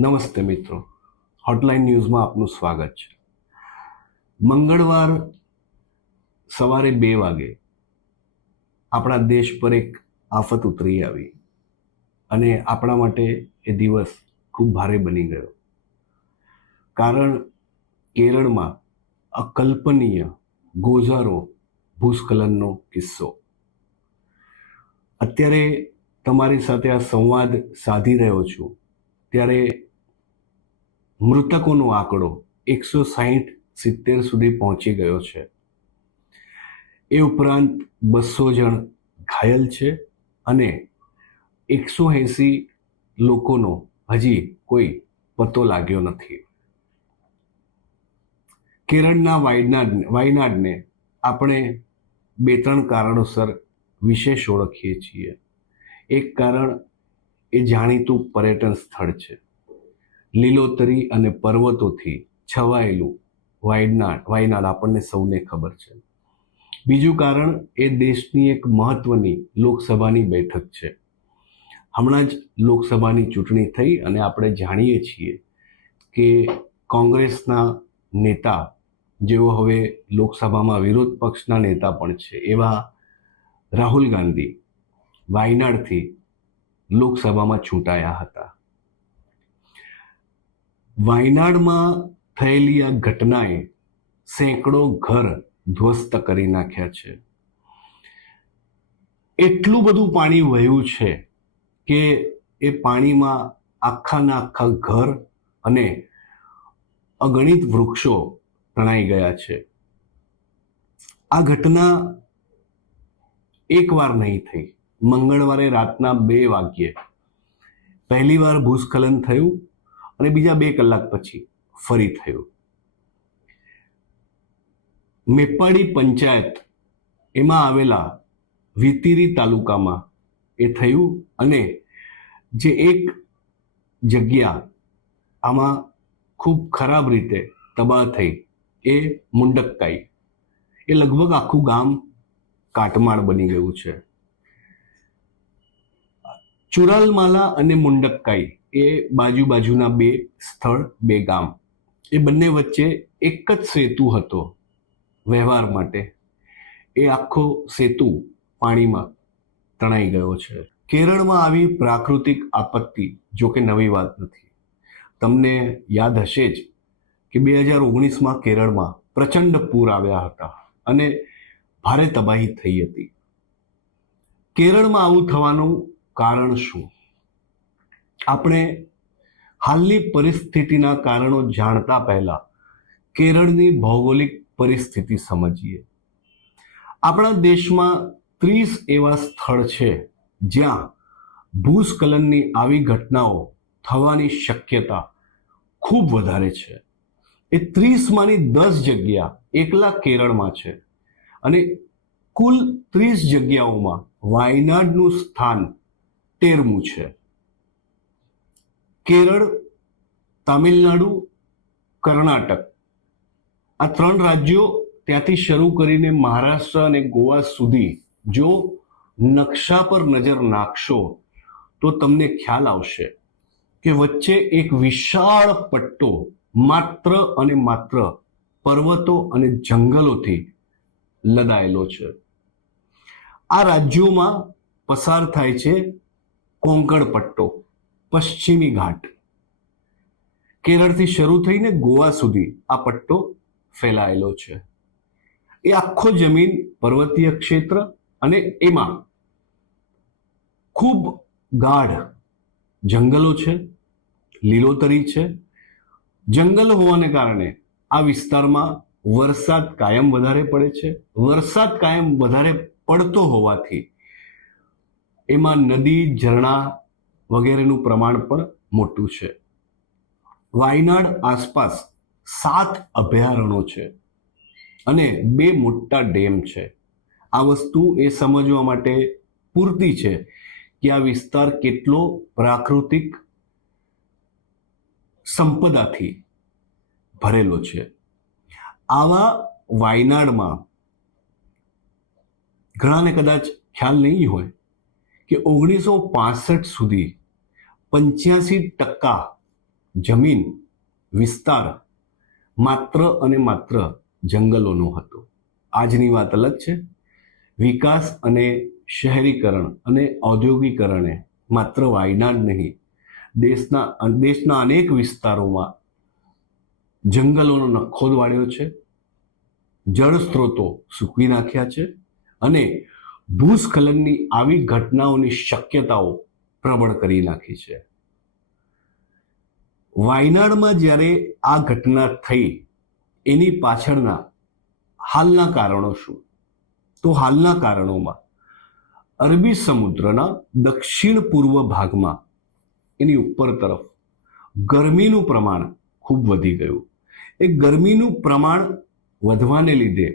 નમસ્તે મિત્રો. હોટલાઇન ન્યૂઝમાં આપનું સ્વાગત છે. મંગળવાર સવારે બે વાગે આપણા દેશ પર એક આફત ઉતરી આવી અને આપણા માટે એ દિવસ ખૂબ ભારે બની ગયો. કારણ કેરળમાં અકલ્પનીય ગોઝારો ભૂસ્ખલનનો કિસ્સો. અત્યારે તમારી સાથે આ સંવાદ સાધી રહ્યો છું. ત્યારે મૃતકોનો આંકડો એકસો સાહીઠ સિત્તેર સુધી પહોંચી ગયો છે. એ ઉપરાંત બસો જણ ઘાયલ છે અને એકસો એંસી લોકોનો હજી કોઈ પતો લાગ્યો નથી. કેરળના વાયનાડ, વાયનાડને આપણે બે ત્રણ કારણોસર વિશેષ ઓળખીએ છીએ. એક કારણ એ જાણીતું પર્યટન સ્થળ છે. લીલોતરી અને પર્વતોથી છવાયેલું વાયનાડ વાયનાડ આપણને સૌને ખબર છે. બીજું કારણ એ દેશની એક મહત્વની લોકસભાની બેઠક છે. હમણાં જ લોકસભાની ચૂંટણી થઈ અને આપણે જાણીએ છીએ કે કોંગ્રેસના નેતા, જેઓ હવે લોકસભામાં વિરોધ પક્ષના નેતા પણ છે, એવા રાહુલ ગાંધી વાયનાડથી લોકસભામાં ચૂંટાયા હતા. વાયનાડમાં થયેલી આ ઘટનાએ સેંકડો ઘર ધ્વસ્ત કરી નાખ્યા છે. એટલું બધું પાણી વહ્યું છે કે એ પાણીમાં આખાના આખા ઘર અને અગણિત વૃક્ષો તણાઈ ગયા છે. આ ઘટના એકવાર નહીં થઈ. મંગળવારે રાતના બે વાગ્યે પહેલી વાર ભૂસ્ખલન થયું. અને બીજા બે કલાક પછી ફરી થયું. મેપાડી પંચાયત એમાં આવેલા વિતીરી તાલુકામાં એ થયું અને જે એક જગ્યા આમાં ખૂબ ખરાબ રીતે તબાહ થઈ એ મુંડકકાઈ. એ લગભગ આખું ગામ કાટમાળ બની ગયું છે. ચુરાલમાલા અને મુંડકકાઈ એ બાજુ બાજુના બે સ્થળ, બે ગામ. એ બંને વચ્ચે એક જ સેતુ હતો વ્યવહાર માટે. એ આખો સેતુ પાણીમાં તણાઈ ગયો છે. કેરળમાં આવી પ્રાકૃતિક આપત્તિ જો કે નવી વાત નથી. તમને યાદ હશે જ કે બે હજાર ઓગણીસમાં કેરળમાં પ્રચંડ પૂર આવ્યા હતા અને ભારે તબાહી થઈ હતી. કેરળમાં આવું થવાનું કારણ શું? આપણે હાલની પરિસ્થિતિના કારણો જાણતા પહેલા કેરળની ભૌગોલિક પરિસ્થિતિ સમજીએ. આપણા દેશમાં ત્રીસ એવા સ્થળ છે જ્યાં ભૂસ્ખલનની આવી ઘટનાઓ થવાની શક્યતા ખૂબ વધારે છે. એ ત્રીસમાંની દસ જગ્યા એકલા કેરળમાં છે અને કુલ ત્રીસ જગ્યાઓમાં વાયનાડનું સ્થાન તેરમું છે. કેરળ, તામિલનાડુ, કર્ણાટક. આ ત્રણ રાજ્યો ત્યાંથી શરૂ કરીને મહારાષ્ટ્ર અને ગોવા સુધી જો નકશા પર નજર નાખશો તો તમને ખ્યાલ આવશે કે વચ્ચે એક વિશાળ પટ્ટો માત્ર અને માત્ર પર્વતો અને જંગલોથી લદાયેલો છે. આ રાજ્યોમાં પસાર થાય છે કોંકણ પટ્ટો. પશ્ચિમી ઘાટ. કેરળથી શરૂ થઈને ગોવા સુધી આ પટ્ટો ફેલાયેલો છે. એ આખો જમીન પર્વતીય ક્ષેત્ર અને એમાં ખૂબ ગાઢ જંગલો છે, લીલોતરી છે. જંગલ હોવાને કારણે આ વિસ્તારમાં વરસાદ કાયમ વધારે પડે છે. વરસાદ કાયમ વધારે પડતો હોવાથી એમાં નદી, ઝરણા વગેરેનું પ્રમાણ પણ મોટું છે. વાયનાડ આસપાસ સાત અભયારણ્યો છે અને બે મોટા ડેમ છે. આ વસ્તુ એ સમજવા માટે પૂરતી છે કે આ વિસ્તાર કેટલો પ્રાકૃતિક સંપદાથી ભરેલો છે. આવા વાયનાડમાં ઘણાને કદાચ ખ્યાલ નહીં હોય કે ઓગણીસો પાસઠ સુધી પંચ્યાસી ટકા જમીન વિસ્તાર માત્ર અને માત્ર જંગલોનો હતો. આજની વાત અલગ છે. વિકાસ અને શહેરીકરણ અને ઔદ્યોગિકરણે માત્ર વાયનાડ નહીં, દેશના દેશના અનેક વિસ્તારોમાં જંગલોનો નખો વાળ્યો છે. જળ સ્ત્રોતો સૂકવી નાખ્યા છે અને ભૂસ્ખલનની આવી ઘટનાઓની શક્યતાઓ પ્રબળ કરી નાખી છે. વાયનાડમાં જ્યારે આ ઘટના થઈ, એની પાછળના હાલના કારણો શું? તો હાલના કારણોમાં અરબી સમુદ્રના દક્ષિણ પૂર્વ ભાગમાં એની ઉપર તરફ ગરમીનું પ્રમાણ ખૂબ વધી ગયું. એ ગરમીનું પ્રમાણ વધવાને લીધે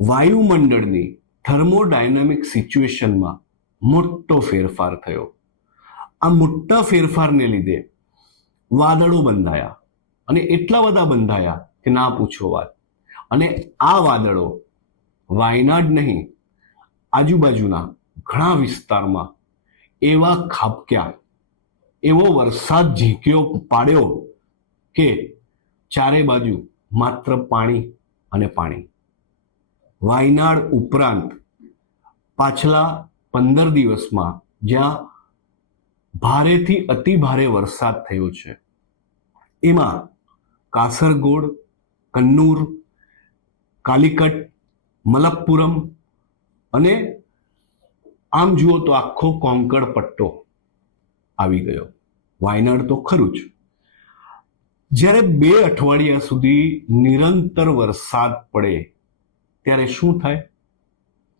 વાયુમંડળની થર્મોડાયનામિક સિચ્યુએશનમાં મોટો ફેરફાર થયો. આ મોટા ફેરફારને લીધે વાદળો બંધાયા અને એટલા બધા બંધાયા કે ના પૂછો વાત. અને આ વાદળો વાયનાડ નહીં, આજુબાજુના ઘણા વિસ્તારમાં એવા ખાબક્યા, એવો વરસાદ ઝીંક્યો પાડ્યો કે ચારે બાજુ માત્ર પાણી અને પાણી. વાયનાડ ઉપરાંત પાછલા પંદર દિવસમાં જ્યાં ભારેથી અતિ ભારે વરસાદ થયો છે. એમાં કાસરગોડ, કન્નૂર, કાલિકટ, મલપ્પુરમ અને આમ જુઓ તો આખો કોંકણ પટ્ટો આવી ગયો. વાયનાડ તો ખરું જ. જ્યારે બે અઠવાડિયા સુધી નિરંતર વરસાદ પડે, ત્યારે શું થાય?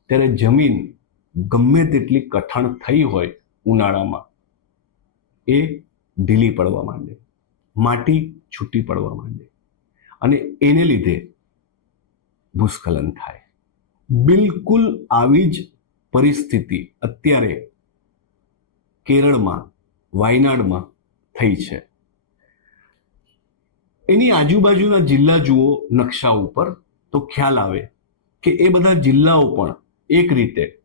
ત્યારે જમીન ગમે તેટલી કઠણ થઈ હોય ઉનાળામાં, એ ઢીલી પડવા માંડે, માટી છૂટી પડવા માંડે અને એને લીધે ભૂસ્ખલન થાય. બિલકુલ આવી જ પરિસ્થિતિ અત્યારે કેરળમાં, વાયનાડમાં થઈ છે. એની આજુબાજુના જિલ્લા જુઓ નકશા ઉપર તો ખ્યાલ આવે કે એ બધા જિલ્લાઓ પણ એક રીતે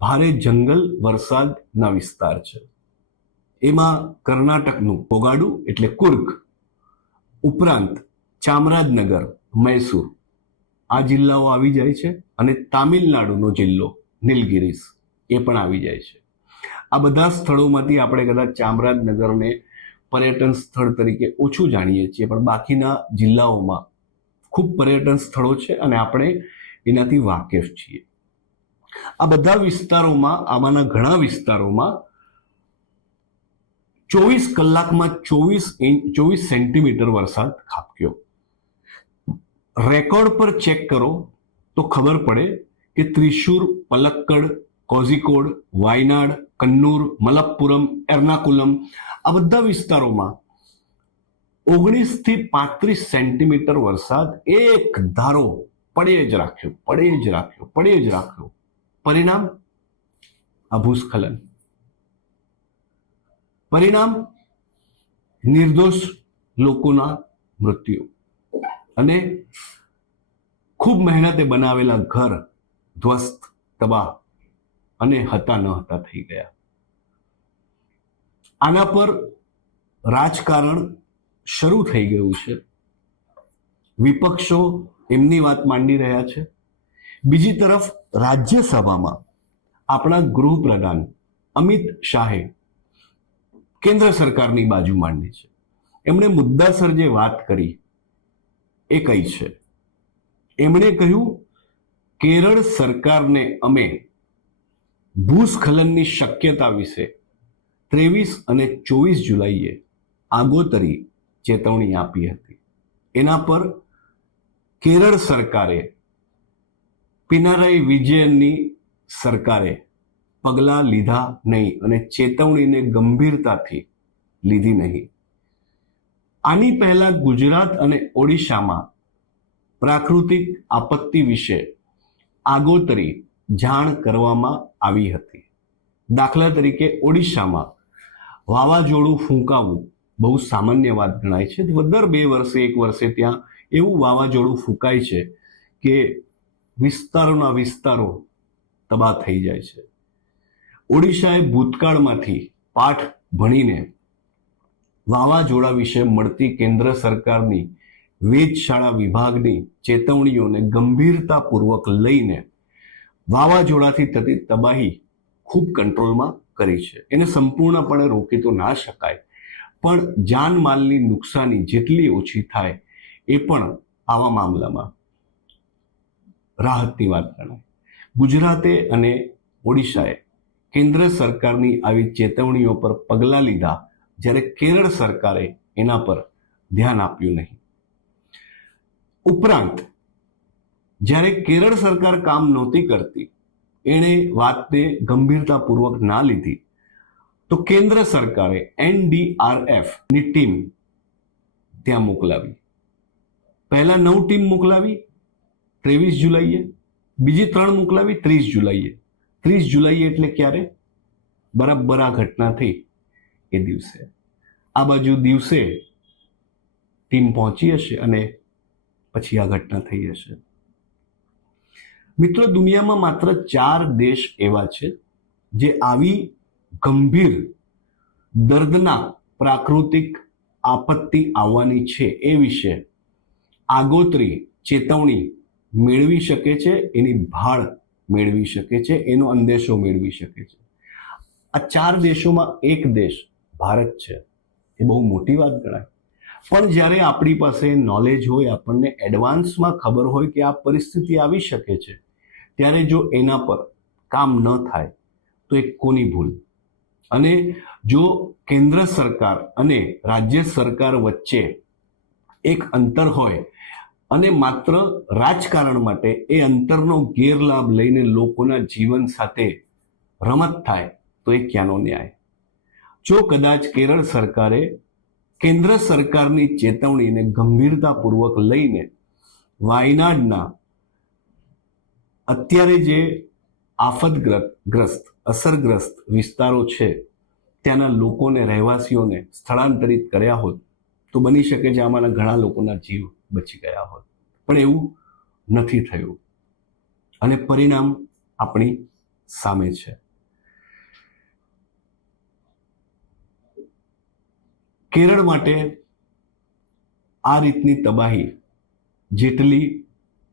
ભારે જંગલ વરસાદના વિસ્તાર છે. એમાં કર્ણાટકનું કોગાડુ એટલે કુર્ગ, ઉપરાંત ચામરાજનગર, મૈસૂર આ જિલ્લાઓ આવી જાય છે અને તામિલનાડુનો જિલ્લો નીલગિરીસ એ પણ આવી જાય છે. આ બધા સ્થળોમાંથી આપણે કદાચ ચામરાજનગરને પર્યટન સ્થળ તરીકે ઓછું જાણીએ છીએ, પણ બાકીના જિલ્લાઓમાં ખૂબ પર્યટન સ્થળો છે અને આપણે એનાથી વાકેફ છીએ. આ બધા વિસ્તારોમાં, આમાંના ઘણા વિસ્તારોમાં ચોવીસ કલાકમાં ચોવીસ ઇંચ ચોવીસ સેન્ટીમીટર વરસાદ ખાબક્યો. રેકોર્ડ પર ચેક કરો તો ખબર પડે કે ત્રિશુર, પલક્કડ, કોઝિકોડ, વાયનાડ, કન્નૂર, મલપ્પુરમ, એર્નાકુલમ આ બધા વિસ્તારોમાં ઓગણીસથી પાંત્રીસ સેન્ટીમીટર વરસાદ એક ધારો પડે જ રાખ્યો, પડે જ રાખ્યો, પડે જ રાખ્યો. પરિણામ? આ ભૂસ્ખલન પરિણામ? નિર્દોષ લોકોના મૃત્યુ. અને ખૂબ મહેનતે બનાવેલા ઘર ધ્વસ્ત, તબાહ અને હતા ન હતા થઈ ગયા. આના પર રાજકારણ શરૂ થઈ ગયું છે. વિપક્ષો એમની વાત માંડી રહ્યા છે. બીજી તરફ રાજ્યસભામાં આપણા ગૃહપ્રધાન અમિત શાહે કેન્દ્ર સરકારની બાજુ માંડી છે. એમણે મુદ્દાસર જે વાત કરી એ કઈ છે? એમણે કહ્યું, કેરળ સરકારને અમે ભૂસ્ખલનની શક્યતા વિશે ત્રેવીસ અને ચોવીસ જુલાઈએ આગોતરી ચેતવણી આપી હતી. એના પર કેરળ સરકારે પિનારાઈ વિજયનની સરકારે પગલાં લીધા નહીં અને ચેતવણીને ગંભીરતાથી લીધી નહીં. આની પહેલા ગુજરાત અને ઓડિશામાં પ્રાકૃતિક આપત્તિ વિશે આગોતરી જાણ કરવામાં આવી હતી. દાખલા તરીકે ઓડિશામાં વાવાઝોડું ફૂંકાવું બહુ સામાન્ય વાત ગણાય છે. દર બે વર્ષે, એક વર્ષે ત્યાં એવું વાવાઝોડું ફૂંકાય છે કે વિસ્તારોના વિસ્તારો તબાહ થઈ જાય છે. ઓડિશાએ ભૂતકાળમાંથી પાઠ ભણીને વાવાઝોડા વિશે મળતી કેન્દ્ર સરકારની વેધશાળા વિભાગની ચેતવણીઓને ગંભીરતાપૂર્વક લઈને વાવાઝોડાથી થતી તબાહી ખૂબ કંટ્રોલમાં કરી છે. એને સંપૂર્ણપણે રોકી તો ના શકાય, પણ જાનમાલની નુકસાની જેટલી ઓછી થાય એ પણ આવા મામલામાં રાહતની વાત ગણાય. ગુજરાતે અને ઓડિશાએ કેન્દ્ર સરકારની આવી ચેતવણીઓ પર પગલાં લીધા જ્યારે કેરળ સરકારે એના પર ધ્યાન આપ્યું નહીં. ઉપરાંત, જ્યારે કેરળ સરકાર કામ નહોતી કરતી, એણે વાતને ગંભીરતાપૂર્વક ના લીધી, તો કેન્દ્ર સરકારે એનડીઆરએફની ટીમ ત્યાં મોકલાવી. પહેલા નવ ટીમ મોકલાવી ત્રેવીસ જુલાઈએ. બીજી ત્રણ મોકલાવી ત્રીસ જુલાઈએ. ત્રીસ જુલાઈએ એટલે ક્યારે? બરાબર આ ઘટના થઈ. એ દિવસે. આ બાજુ દિવસે ટીમ પહોંચી હશે અને પછી આ ઘટના થઈ હશે. મિત્રો, દુનિયામાં માત્ર ચાર દેશ એવા છે જે આવી ગંભીર દર્દના પ્રાકૃતિક આપત્તિ આવવાની છે. એ વિશે આગોતરી, ચેતવણી મેળવી શકે છે, એની ભાળ મેળવી શકે છે, એનો અંદેશો મેળવી શકે છે. આ ચાર દેશોમાં એક દેશ ભારત છે, એ બહુ મોટી વાત ગણાય. પણ જ્યારે આપણી પાસે નોલેજ હોય, આપણને એડવાન્સમાં ખબર હોય કે આ પરિસ્થિતિ આવી શકે છે, ત્યારે જો એના પર કામ ન થાય, તો એ કોની ભૂલ? અને જો કેન્દ્ર સરકાર અને રાજ્ય સરકાર વચ્ચે એક અંતર હોય અને માત્ર રાજકારણ માટે એ અંતરનો ગેરલાભ લઈને લોકોના જીવન સાથે રમત થાય, તો એ ક્યાંનો ન્યાય? જો કદાચ કેરળ સરકારે કેન્દ્ર સરકારની ચેતવણીને ગંભીરતાપૂર્વક લઈને વાયનાડના અત્યારે જે આફતગ્રસ્ત, અસરગ્રસ્ત વિસ્તારો છે, ત્યાંના લોકોને, રહેવાસીઓને સ્થળાંતરિત કર્યા હોત, તો બની શકે છે આમાંના ઘણા લોકોના જીવ. બચી ગયા હોત પણ એવું નથી થયું. અને પરિણામ આપણી સામે છે. કેરળ માટે આ રીતની તબાહી જેટલી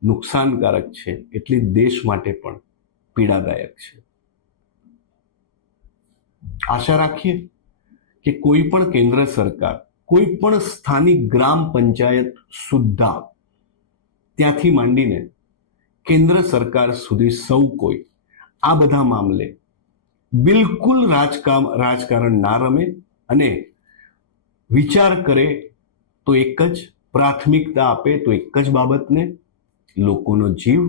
નુકસાનકારક છે, એટલી દેશ માટે પણ પીડાદાયક છે. આશા રાખીએ કે કોઈ પણ કેન્દ્ર સરકાર કોઈ પણ સ્થાનિક ગ્રામ પંચાયત સુદ્ધા ત્યાંથી માંડીને કેન્દ્ર સરકાર સુધી સૌ કોઈ આ બધા મામલે બિલકુલ રાજકામ, રાજકારણ ના રમે અને વિચાર કરે તો એક જ, પ્રાથમિકતા આપે તો એક જ બાબતને લોકોનો જીવ,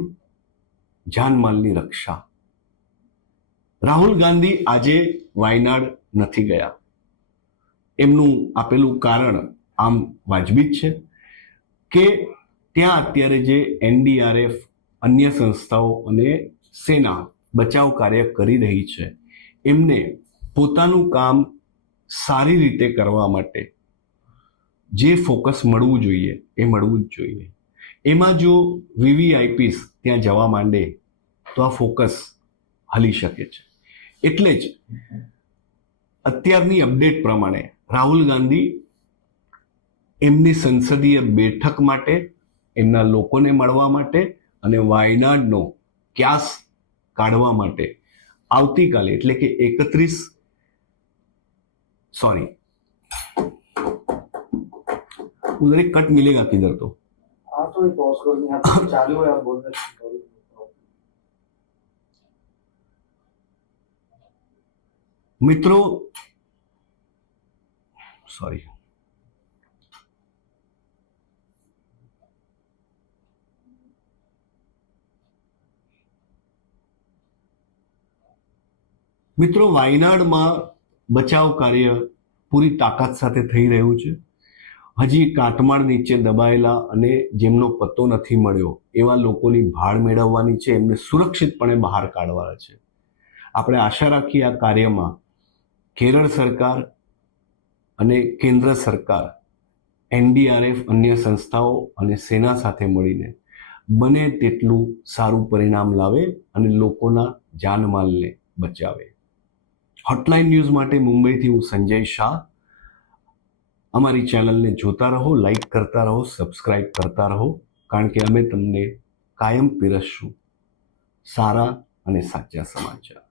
જાનમાલની રક્ષા. રાહુલ ગાંધી આજે વાયનાડ નથી ગયા. એમનું આપેલું કારણ આમ વાજબી જ છે કે ત્યાં અત્યારે જે એનડીઆરએફ, અન્ય સંસ્થાઓ અને સેના બચાવ કાર્ય કરી રહી છે, એમને પોતાનું કામ સારી રીતે કરવા માટે જે ફોકસ મળવું જોઈએ એ મળવું જ જોઈએ. એમાં જો વીવીઆઈપીસ ત્યાં જવા માંડે તો આ ફોકસ હલી શકે છે. એટલે જ અત્યારની અપડેટ પ્રમાણે રાહુલ ગાંધી એમની સંસદીય બેઠક માટે એમના લોકોને મળવા માટે અને વાયનાડનો ક્યાસ કાઢવા માટે આવતીકાલે એટલે કે એકત્રીસ सॉरी उधर एक कट मिलेगा किधर तो हाँ तो ये पॉज कर यहाँ पे चालू है आप बोल रहे हैं મિત્રો સોરી મિત્રો, વાયનાડમાં બચાવ કાર્ય પૂરી તાકાત સાથે થઈ રહ્યું છે. હજી કાટમાળ નીચે દબાયેલા અને જેમનો પત્તો નથી મળ્યો, એવા લોકોની ભાળ મેળવવાની છે, એમને સુરક્ષિતપણે બહાર કાઢવાના છે. આપણે આશા રાખીએ આ કાર્યમાં કેરળ સરકાર અને કેન્દ્ર સરકાર, એનડીઆરએફ, અન્ય સંસ્થાઓ અને સેના સાથે મળીને બને તેટલું સારું પરિણામ લાવે અને લોકોના જાનમાલને બચાવે. હોટલાઇન ન્યૂઝ માટે મુંબઈથી હું સંજય શાહ. અમારી ચેનલને જોતા રહો લાઈક કરતા રહો સબસ્ક્રાઈબ કરતા રહો, કારણ કે અમે તમને કાયમ પીરસશું. સારા અને સાચા સમાચાર.